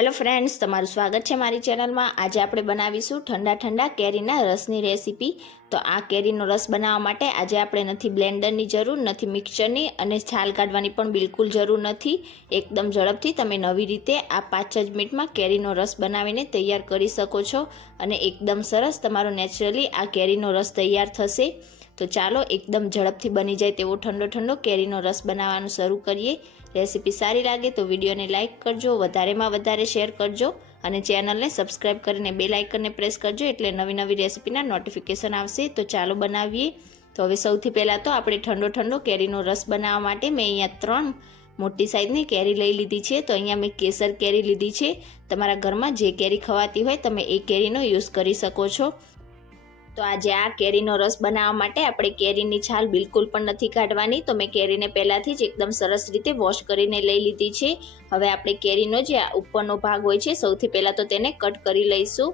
Hello friends, તમારું સ્વાગત છે મારી ચેનલમાં। આજે આપણે બનાવીશું ઠંડા ઠંડા કેરીના રસની રેસીપી। તો આ કેરીનો રસ બનાવવા માટે આજે આપણે નથી બ્લેન્ડરની જરૂર, નથી મિક્સરની અને છાલ કાઢવાની પણ બિલકુલ જરૂર નથી। એકદમ ઝડપથી તમે નવી રીતે આ 5 જ મિનિટમાં કેરીનો રસ બનાવીને તૈયાર કરી શકો છો અને એકદમ સરસ તમારો નેચરલી આ કેરીનો રસ તૈયાર થશે। તો ચાલો એકદમ ઝડપથી બની જાય તેવો ઠંડો ઠંડો કેરીનો રસ બનાવવાનું શરૂ કરીએ। રેસીપી સારી લાગે તો વિડીયોને લાઇક કરજો, વધારેમાં વધારે શેર કરજો અને ચેનલને સબસ્ક્રાઈબ કરીને બેલ આઇકનને પ્રેસ કરજો એટલે નવી નવી રેસીપીના નોટિફિકેશન આવશે। તો ચાલો બનાવીએ। તો હવે સૌથી પહેલાં તો આપણે ઠંડો ઠંડો કેરીનો રસ બનાવવા માટે મેં અહીંયા 3 મોટી સાઇઝની કેરી લઈ લીધી છે। તો અહીંયા મેં કેસર કેરી લીધી છે। તમારા ઘરમાં જે કેરી ખવાતી હોય તમે એ કેરીનો યુઝ કરી શકો છો। તો આજે આ કેરીનો રસ બનાવવા માટે આપણે કેરીની છાલ બિલકુલ પણ નથી કાઢવાની। તો મેં કેરીને પહેલાંથી જ એકદમ સરસ રીતે વોશ કરીને લઈ લીધી છે। હવે આપણે કેરીનો જે આ ઉપરનો ભાગ હોય છે સૌથી પહેલાં તો તેને કટ કરી લઈશું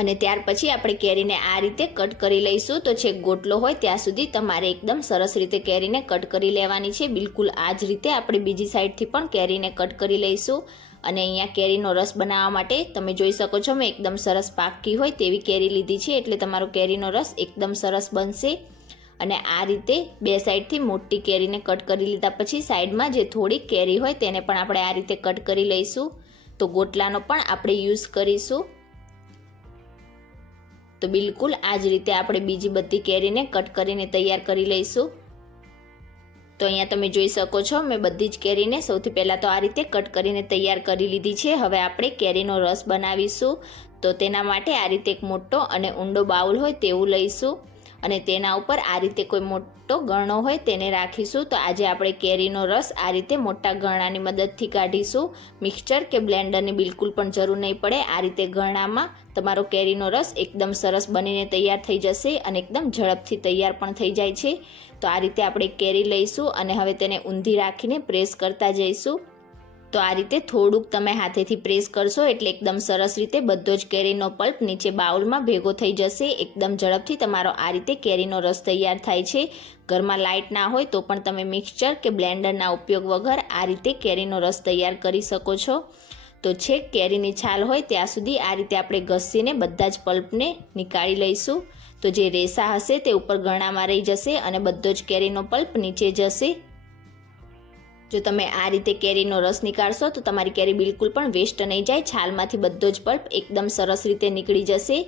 અને ત્યાર પછી આપણે કેરીને આ રીતે કટ કરી લઈશું। તો છેક ગોટલો હોય ત્યાં સુધી તમારે એકદમ સરસ રીતે કેરીને કટ કરી લેવાની છે। બિલકુલ આ જ રીતે આપણે બીજી સાઈડથી પણ કેરીને કટ કરી લઈશું। અને અહીંયા કેરીનો રસ બનાવવા માટે તમે જોઈ શકો છો મેં એકદમ સરસ પાકી હોય તેવી કેરી લીધી છે એટલે તમારો કેરીનો રસ એકદમ સરસ બનશે। અને આ રીતે બે સાઈડથી મોટી કેરીને કટ કરી લીધા પછી સાઈડમાં જે થોડી કેરી હોય તેને પણ આપણે આ રીતે કટ કરી લઈશું। તો ગોટલાનો પણ આપણે યુઝ કરીશું। તો બિલકુલ આ જ રીતે આપણે બીજી બધી કેરીને કટ કરીને તૈયાર કરી લઈશું। તો અહીંયા તમે જોઈ શકો છો મેં બધી જ કેરીને સૌથી પહેલાં તો આ રીતે કટ કરીને તૈયાર કરી લીધી છે। હવે આપણે કેરીનો રસ બનાવીશું। તો તેના માટે આ રીતે એક મોટો અને ઊંડો બાઉલ હોય તેવું લઈશું અને તેના ઉપર આ રીતે કોઈ મોટો ગરણો હોય તેને રાખીશું। તો આજે આપણે કેરીનો રસ આ રીતે મોટા ગરણાની મદદથી કાઢીશું। મિક્સચર કે બ્લેન્ડરની બિલકુલ પણ જરૂર નહીં પડે। આ રીતે ગરણામાં તમારો કેરીનો રસ એકદમ સરસ બનીને તૈયાર થઈ જશે અને એકદમ ઝડપથી તૈયાર પણ થઈ જાય છે। તો આ રીતે આપણે કેરી લઈશું અને હવે તેને ઊંધી રાખીને પ્રેસ કરતા જઈશું। તો આ રીતે થોડુંક તમે હાથેથી પ્રેસ કરશો એટલે એકદમ સરસ રીતે બધો જ કેરીનો પલ્પ નીચે બાઉલમાં ભેગો થઈ જશે। એકદમ ઝડપથી તમારો આ રીતે કેરીનો રસ તૈયાર થાય છે। ઘરમાં લાઇટ ના હોય તો પણ તમે મિક્સચર કે બ્લેન્ડરના ઉપયોગ વગર આ રીતે કેરીનો રસ તૈયાર કરી શકો છો। તો છેક કેરીની છાલ હોય ત્યાં સુધી આ રીતે આપણે ઘસીને બધા જ પલ્પને નીકાળી લઈશું। તો જે રેસા હશે તે ઉપર ગરણામાં રહી જશે અને બધો જ કેરીનો પલ્પ નીચે જશે। જો તમે આ રીતે કેરીનો રસ નીકાળશો તો તમારી કેરી બિલકુલ પણ વેસ્ટ નહીં જાય। છાલમાંથી બધો જ પલ્પ એકદમ સરસ રીતે નીકળી જશે।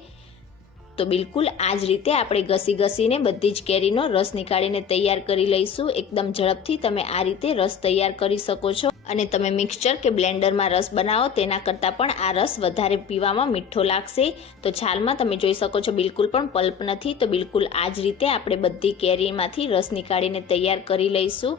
તો બિલકુલ આ જ રીતે આપણે ઘસીને બધી જ કેરીનો રસ નીકાળીને તૈયાર કરી લઈશું। એકદમ ઝડપથી તમે આ રીતે રસ તૈયાર કરી શકો છો અને તમે મિક્સચર કે બ્લેન્ડરમાં રસ બનાવો તેના કરતાં પણ આ રસ વધારે પીવામાં મીઠો લાગશે। તો છાલમાં તમે જોઈ શકો છો બિલકુલ પણ પલ્પ નથી। તો બિલકુલ આ જ રીતે આપણે બધી કેરીમાંથી રસ નીકાળીને તૈયાર કરી લઈશું।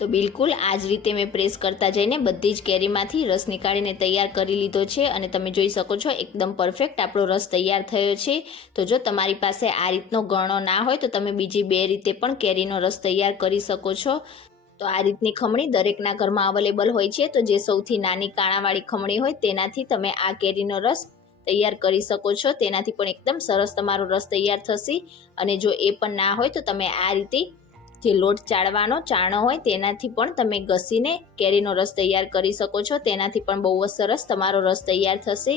તો બિલકુલ આ જ રીતે મેં પ્રેસ કરતા જઈને બધી જ કેરીમાંથી રસ નીકાળીને તૈયાર કરી લીધો છે અને તમે જોઈ શકો છો એકદમ પરફેક્ટ આપણો રસ તૈયાર થયો છે। તો જો તમારી પાસે આ રીતનો ગરણો ના હોય તો તમે બીજી 2 રીતે પણ કેરીનો રસ તૈયાર કરી શકો છો। તો આ રીતની ખમણી દરેકના ઘરમાં અવેલેબલ હોય છે। તો જે સૌથી નાની કાણાવાળી ખમણી હોય તેનાથી તમે આ કેરીનો રસ તૈયાર કરી શકો છો। તેનાથી પણ એકદમ સરસ તમારો રસ તૈયાર થશે। અને જો એ પણ ના હોય તો તમે આ રીતે જે લોટ ચાળવાનો ચાણો હોય તેનાથી પણ તમે ઘસીને કેરીનો રસ તૈયાર કરી શકો છો। તેનાથી પણ બહુ જ સરસ તમારો રસ તૈયાર થશે।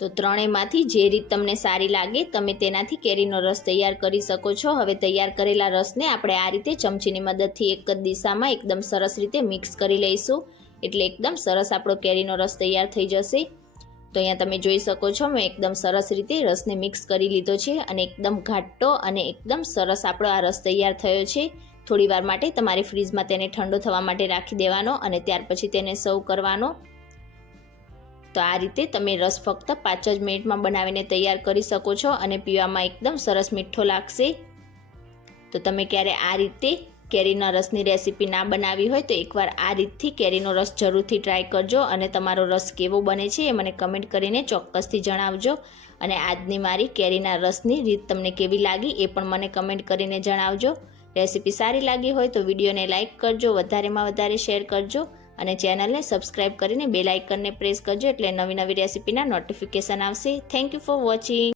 તો ત્રણેયમાંથી જે રીત તમને સારી લાગે તમે તેનાથી કેરીનો રસ તૈયાર કરી શકો છો। હવે તૈયાર કરેલા રસને આપણે આ રીતે ચમચીની મદદથી એક જ દિશામાં એકદમ સરસ રીતે મિક્સ કરી લઈશું એટલે એકદમ સરસ આપણો કેરીનો રસ તૈયાર થઈ જશે। તો અહીંયા તમે જોઈ શકો છો મેં એકદમ સરસ રીતે રસને મિક્સ કરી લીધો છે અને એકદમ ઘાટો અને એકદમ સરસ આપણો આ રસ તૈયાર થયો છે। થોડીવાર માટે તમારે ફ્રીજમાં તેને ઠંડો થવા માટે રાખી દેવાનો અને ત્યાર પછી તેને સર્વ કરવાનો। તો આ રીતે તમે રસ ફક્ત 5 જ મિનિટમાં બનાવીને તૈયાર કરી શકો છો અને પીવામાં એકદમ સરસ મીઠો લાગશે। તો તમે ક્યારે આ રીતે કેરીના રસની રેસીપી ના બનાવી હોય તો એકવાર આ રીતથી કેરીનો રસ જરૂરથી ટ્રાય કરજો અને તમારો રસ કેવો બને છે એ મને કમેન્ટ કરીને ચોક્કસથી જણાવજો। અને આજની મારી કેરીના રસની રીત તમને કેવી લાગી એ પણ મને કમેન્ટ કરીને જણાવજો। રેસીપી સારી લાગી હોય તો વિડીયોને લાઇક કરજો, વધારેમાં વધારે શેર કરજો અને ચેનલને સબસ્ક્રાઈબ કરીને બેલ આઇકનને પ્રેસ કરજો એટલે નવી નવી રેસીપીના નોટિફિકેશન આવશે। Thank you for watching.